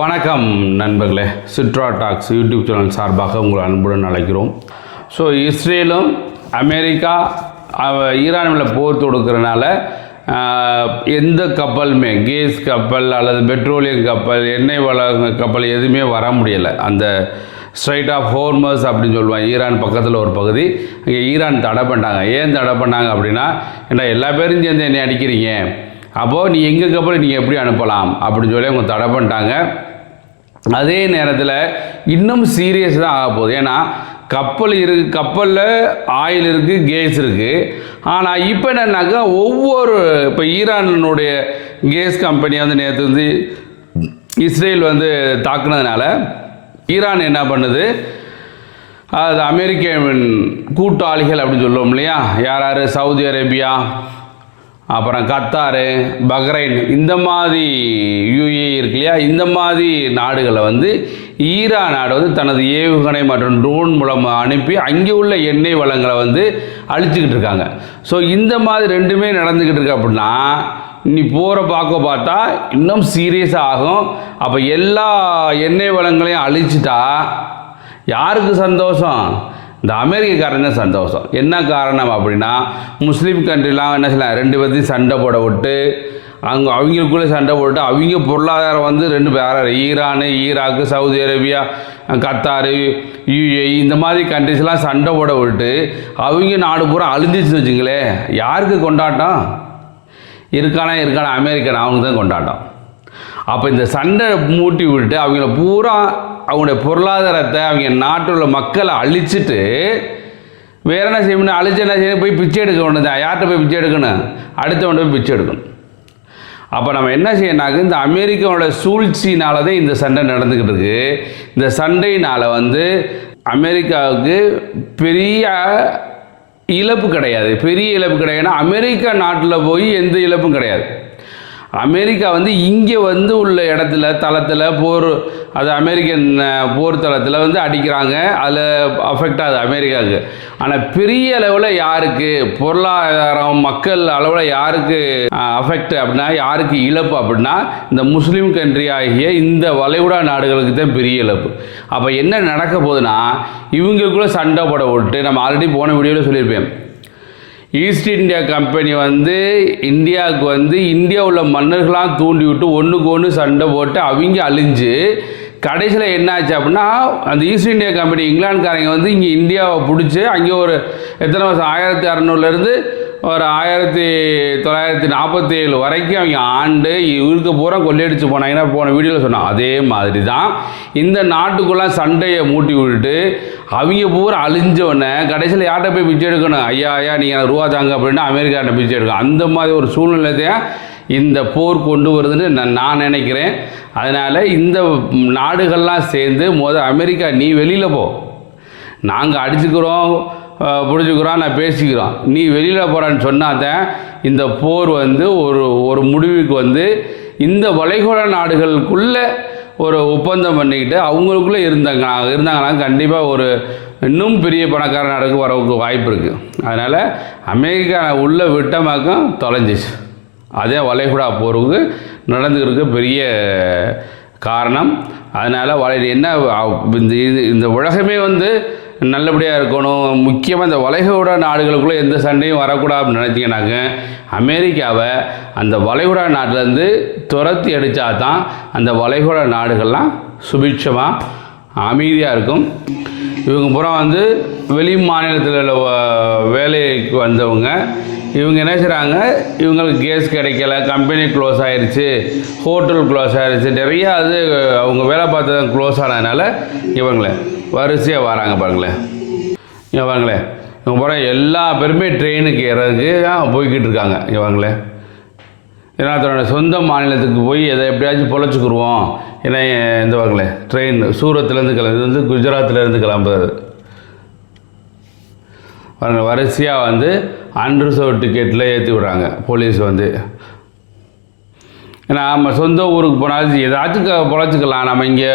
வணக்கம் நண்பர்களே, சிட்ரா tax YouTube channel சார்பாக உங்களை அன்புடன் அழைக்கிறோம். ஸோ இஸ்ரேலும் அமெரிக்கா ஈரான் மேலே போர் தொடுக்கிறனால எந்த கப்பலுமே கேஸ் கப்பல் அல்லது பெட்ரோலியம் கப்பல் எண்ணெய் வள கப்பல் எதுவுமே வர முடியலை. அந்த ஸ்ட்ரைட் ஆஃப் ஹோர்மஸ் அப்படின்னு சொல்லுவாங்க, ஈரான் பக்கத்தில் ஒரு பகுதி. அங்கே ஈரான் தடை பண்ணாங்க. ஏன் தடை பண்ணாங்க அப்படின்னா, ஏன்னா எல்லா பேரும் சேர்ந்து என்னை அடிக்கிறீங்க, அப்போது நீ எங்கள் கப்பலை நீங்கள் எப்படி அனுப்பலாம் அப்படின்னு சொல்லி அவங்க தடை பண்ணிட்டாங்க. அதே நேரத்தில் இன்னும் சீரியஸ் தான் ஆக போகுது. ஏன்னா கப்பலில் ஆயில் இருக்குது, கேஸ் இருக்குது. ஆனால் இப்போ என்னன்னாக்கா இப்போ ஈரானுடைய கேஸ் கம்பெனியை நேற்று இஸ்ரேல் தாக்குனதுனால ஈரான் என்ன பண்ணுது, அது அமெரிக்காவின் கூட்டாளிகள் அப்படின்னு சொல்லுவோம் இல்லையா, யார் சவுதி அரேபியா, அப்புறம் கத்தாரு, பஹ்ரைன், இந்த மாதிரி யூஏ இருக்கு இல்லையா, இந்த மாதிரி நாடுகளை ஈரான் நாடு தனது ஏவுகணை மற்றும் ட்ரோன் மூலமாக அனுப்பி அங்கே உள்ள எண்ணெய் வளங்களை அழிச்சிக்கிட்டு இருக்காங்க. ஸோ இந்த மாதிரி ரெண்டுமே நடந்துக்கிட்டு இருக்கு. அப்படின்னா நீ பார்த்தா இன்னும் சீரியஸாக ஆகும். அப்போ எல்லா எண்ணெய் வளங்களையும் அழிச்சிட்டா யாருக்கு சந்தோஷம்? இந்த அமெரிக்காரன் தான் சந்தோஷம். என்ன காரணம் அப்படின்னா, முஸ்லீம் கண்ட்ரிலாம் என்ன செய்யலாம், ரெண்டு பேர்த்தையும் சண்டை போட விட்டு அவங்களுக்குள்ளே சண்டை போட்டு அவங்க பொருளாதாரம் ரெண்டு பேர் Iran, Iraq, Saudi Arabia, Qatar, UAE இந்த மாதிரி கண்ட்ரிஸ்லாம் சண்டை போட விட்டு அவங்க நாடு பூரா அழிஞ்சிச்சுன்னு வச்சுங்களேன், யாருக்கு கொண்டாட்டம்? இருக்கானா அமெரிக்கன், அவனுக்கு தான் கொண்டாட்டம். அப்போ இந்த சண்டை மூட்டி விட்டு அவங்கள பூரா அவங்களுடைய பொருளாதாரத்தை அவங்க நாட்டில் உள்ள மக்களை அழிச்சிட்டு வேறு என்ன செய்யணும், அழிச்சு என்ன செய்யணும், போய் பிச்சை எடுக்க வேண்டியது. யார்கிட்ட போய் பிச்சை எடுக்கணும்? அடுத்தவன்ட்ட போய் பிச்சை எடுக்கணும். அப்போ நம்ம என்ன செய்யணாங்க, இந்த அமெரிக்காவோட சூழ்ச்சினால தான் இந்த சண்டை நடந்துக்கிட்டு இருக்கு. இந்த சண்டையினால் அமெரிக்காவுக்கு பெரிய இழப்பு கிடையாதுன்னா அமெரிக்கா நாட்டில் போய் எந்த இழப்பும் கிடையாது. அமெரிக்கா இங்கே உள்ள இடத்துல தளத்தில் அது அமெரிக்கன் போர் தளத்தில் அடிக்கிறாங்க, அதில் அஃபெக்ட் ஆகுது அமெரிக்காவுக்கு. ஆனால் பெரிய அளவில் யாருக்கு பொருளாதாரம் மக்கள் அளவில் யாருக்கு அஃபெக்ட் அப்படின்னா, யாருக்கு இழப்பு அப்படின்னா, இந்த முஸ்லீம் கண்ட்ரி ஆகிய இந்த வளைகுடா நாடுகளுக்கு தான் பெரிய இழப்பு. அப்போ என்ன நடக்க போகுதுன்னா, இவங்களுக்குள்ளே சண்டை போட விட்டு, நம்ம ஆல்ரெடி போன வீடியோவில் சொல்லியிருப்பேன், ஈஸ்ட் இந்தியா கம்பெனி இந்தியாவுக்கு இந்தியா உள்ள மன்னர்களாக தூண்டி விட்டு ஒன்றுக்கு ஒன்று சண்டை போட்டு அவங்க அழிஞ்சு கடைசியில் என்னாச்சு அப்படின்னா, அந்த ஈஸ்ட் இந்தியா கம்பெனி இங்கிலாந்துக்காரங்க இங்கே இந்தியாவை பிடிச்சி அங்கே ஒரு எத்தனை வருஷம் 1600 ஒரு 1947 வரைக்கும் அவங்க ஆண்டு இவருக்கு பூரா கொள்ளையடிச்சு போனாங்கன்னா போன வீடியோவில் சொன்னான். அதே மாதிரி தான் இந்த நாட்டுக்குள்ளே சண்டையை மூட்டி விட்டுட்டு அவங்க பூரா அழிஞ்சோடனே கடைசியில் யார்கிட்ட போய் பிச்சை எடுக்கணும்? ஐயா நீங்கள் ரூபா தாங்க அப்படின்னா அமெரிக்காட்ட பிச்சை எடுக்கணும். அந்த மாதிரி ஒரு சூழ்நிலையத்தையும் இந்த போர் கொண்டு வருதுன்னு நான் நினைக்கிறேன். அதனால் இந்த நாடுகள்லாம் சேர்ந்து அமெரிக்கா நீ வெளியில் போ, நாங்கள் அடிச்சுக்கிறோம், பிடிச்சிக்கிறோம், நான் பேசிக்கிறோம், நீ வெளியில் போகிறான்னு சொன்னாதான் இந்த போர் ஒரு முடிவுக்கு இந்த வளைகுடா நாடுகளுக்குள்ளே ஒரு ஒப்பந்தம் பண்ணிக்கிட்டு அவங்களுக்குள்ளே இருந்தாங்கன்னா கண்டிப்பாக இன்னும் பெரிய பணக்கார நாடுக்கு வரவுக்கு வாய்ப்பு இருக்குது. அதனால் அமெரிக்கா உள்ளே விட்டமாக்கம் தொலைஞ்சிச்சு. அதே வளைகுடா போருக்கு நடந்துக்கிறதுக்கு பெரிய காரணம். அதனால் என்ன இந்த உலகமே நல்லபடியாக இருக்கணும். முக்கியமாக இந்த வளைகுடா நாடுகளுக்குள்ளே எந்த சண்டையும் வரக்கூடாது அப்படின்னு நினச்சிங்கனாக்க அமெரிக்காவை அந்த வளைகுடா நாட்டிலேருந்து துரத்தி அடித்தா தான் அந்த வளைகுடா நாடுகள்லாம் சுபிட்சமாக அமைதியாக இருக்கும். இவங்க பூரா வெளி மாநிலத்தில் வேலைக்கு வந்தவங்க, இவங்க என்ன செய்கிறாங்க, இவங்களுக்கு கேஸ் கிடைக்கல, கம்பெனி க்ளோஸ் ஆகிடுச்சு, ஹோட்டல் க்ளோஸ் ஆகிடுச்சு, நிறையா அவங்க வேலை பார்த்தது க்ளோஸ் ஆனதுனால இவங்களே வரிசையாக வராங்க பாருங்களேன். இவங்க பூரா எல்லா பேருமே ட்ரெயினுக்கு ஏறதுக்கு போய்கிட்டு இருக்காங்க. இவங்களே ஏன்னா தன்னோட சொந்த மாநிலத்துக்கு போய் எதை எப்படியாச்சும் பொழைச்சிக்கிடுவோம். ஏன்னா இந்த வாங்களே ட்ரெயின் சூரத்துலேருந்து கிளம்புது, வந்து குஜராத்லேருந்து கிளம்புறது வரிசையாக வந்து அன்ரிசர்வ் டிக்கெட்டில் ஏற்றி விட்றாங்க போலீஸ் வந்து. ஏன்னா நம்ம சொந்த ஊருக்கு போனாலும் ஏதாச்சும் பொழைச்சிக்கலாம். நம்ம இங்கே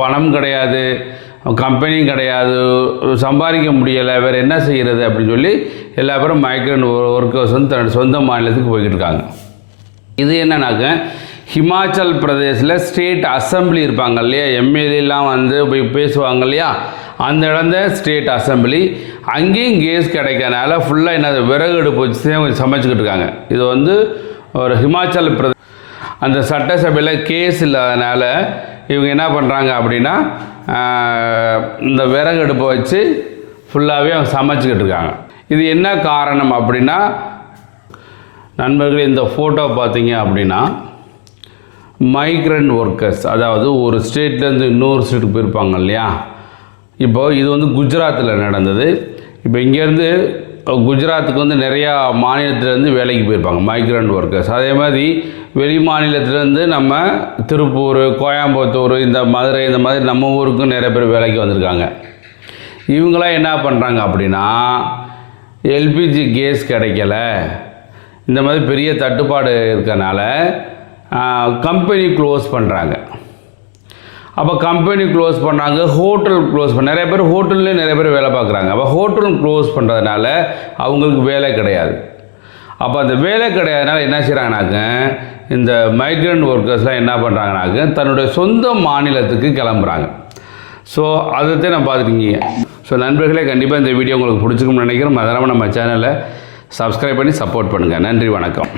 பணம் கிடையாது, கம்பெனியும் கிடையாது, சம்பாதிக்க முடியலை, வேறு என்ன செய்கிறது அப்படின்னு சொல்லி எல்லா பேரும் மைக்ரண்ட் ஒர்க்கர்ஸ் வந்து தன்னோட சொந்த மாநிலத்துக்கு போய்கிட்டு இருக்காங்க. இது என்னன்னாக்க ஹிமாச்சல் பிரதேசில் ஸ்டேட் அசம்பிளி இருப்பாங்க இல்லையா, எம்எல்ஏலாம் வந்து போய் பேசுவாங்க இல்லையா, அந்த இடந்த ஸ்டேட் அசம்பிளி. அங்கேயும் கேஸ் கிடைக்கிறதுனால ஃபுல்லாக என்ன விறகு அடுப்பு வச்சு தான் சமைச்சிக்கிட்டு இருக்காங்க. இது வந்து ஒரு ஹிமாச்சல் பிரதேச அந்த சட்டசபையில் கேஸ் இல்லாதனால இவங்க என்ன பண்ணுறாங்க அப்படின்னா இந்த விறகு அடுப்பை வச்சு ஃபுல்லாகவே அவங்க சமைச்சிக்கிட்டு இருக்காங்க. இது என்ன காரணம் அப்படின்னா, நண்பர்களே இந்த ஃபோட்டோ பார்த்தீங்க அப்படின்னா மைக்ரண்ட் ஒர்க்கர்ஸ், அதாவது ஒரு ஸ்டேட்லேருந்து இன்னொரு ஸ்டேட்டுக்கு போயிருப்பாங்க இல்லையா. இப்போது இது வந்து குஜராத்தில் நடந்தது. இப்போ இங்கேருந்து குஜராத்துக்கு வந்து நிறையா மாநிலத்திலேருந்து வேலைக்கு போயிருப்பாங்க மைக்ரண்ட் ஒர்க்கர்ஸ். அதே மாதிரி வெளி மாநிலத்திலேருந்து நம்ம திருப்பூர், கோயம்புத்தூர், இந்த மதுரை, இந்த மாதிரி நம்ம ஊருக்கும் நிறைய பேர் வேலைக்கு வந்திருக்காங்க. இவங்களாம் என்ன பண்ணுறாங்க அப்படின்னா எல்பிஜி கேஸ் கிடைக்கல, இந்த மாதிரி பெரிய தட்டுப்பாடு இருக்கனால கம்பெனி க்ளோஸ் பண்ணுறாங்க. அப்போ கம்பெனி க்ளோஸ் பண்ணுறாங்க, ஹோட்டல் க்ளோஸ் நிறைய பேர் ஹோட்டல்லே நிறைய பேர் வேலை பார்க்குறாங்க. அப்போ ஹோட்டலும் க்ளோஸ் பண்ணுறதுனால அவங்களுக்கு வேலை கிடையாது. அப்போ அந்த வேலை கிடையாதுனால என்ன செய்கிறாங்கனாக்க இந்த மைக்ரண்ட் ஒர்க்கர்ஸ்லாம் என்ன பண்ணுறாங்கனாக்க தன்னுடைய சொந்த மாநிலத்துக்கு கிளம்புறாங்க. ஸோ அதைத்தான் நம்ம பார்த்துருக்கீங்க. ஸோ நண்பர்களே, கண்டிப்பாக இந்த வீடியோ உங்களுக்கு பிடிச்சிக்கும்னு நினைக்கிறோம். அதனால் நம்ம சேனலை சப்ஸ்கிரைப் பண்ணி சப்போர்ட் பண்ணுங்கள். நன்றி, வணக்கம்.